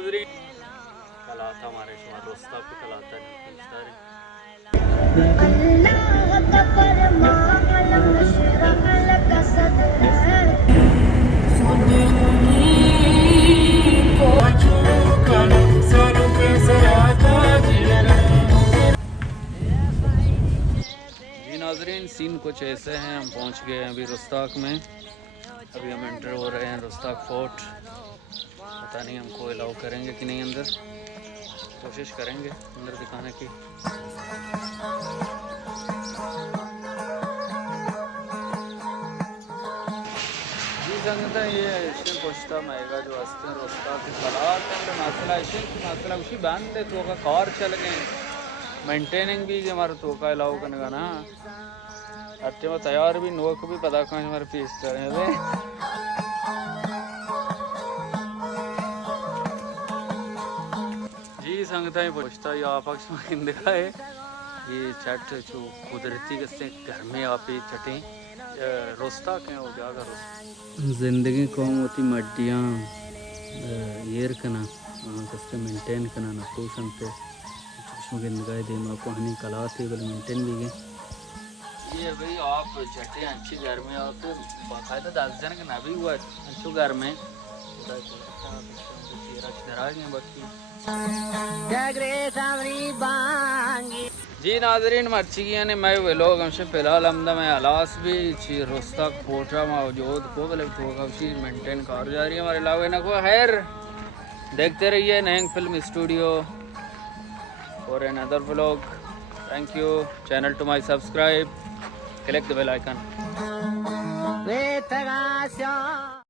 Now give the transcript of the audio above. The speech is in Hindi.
नाजरीन कल आता हमारे शुमार रोस्ता पे कल आता है जी नाजरीन सीन कुछ ऐसे हैं। हम पहुंच गए हैं अभी रुस्ताक में। अभी हम एंटर हो रहे हैं रुस्ताक फोर्ट। पता नहीं हमको अलाउ करेंगे कि नहीं अंदर, कोशिश करेंगे अंदर दिखाने की। जी संगता ये इशे पोस्टा माएगा जो हस्ते रुस्ताक के सलात हैं मसला इशे की मसला उसी बांधते तो का कार चल गए मेंटेनिंग भी हमारे तो का अलाउ करने का ना अच्छे वो तैयार भी नोक भी पता कौन हमारे पीस रहे हैं। जी संगता ही पूछता ये आपक्ष में दिखा है ये चट जो कुदरती किससे घर में आप ही चटें रोस्ता क्या हो जाएगा ज़िंदगी कौन होती मड्डियाँ येर कना किससे मेंटेन करना ना पोषण पे चश्मे निगाह दे माँ को हनी कला थे बल मेंटेन भी गए ये भाई आप चटे अच्छी घर में आप बाकायदा 10 जन का ना भी हुआ अच्छे घर में जी नाजरीन मर्ची की ने मैं वे लोग हमसे फिलहाल हमदा मैं अलास भी रुस्ताक पोटा मौजूद को मेंटेन कर जा रही है हमारे अलावा ना को खैर देखते रहिए नयंग फिल्म स्टूडियो और another vlog. Thank you channel to my subscribe, click the bell icon।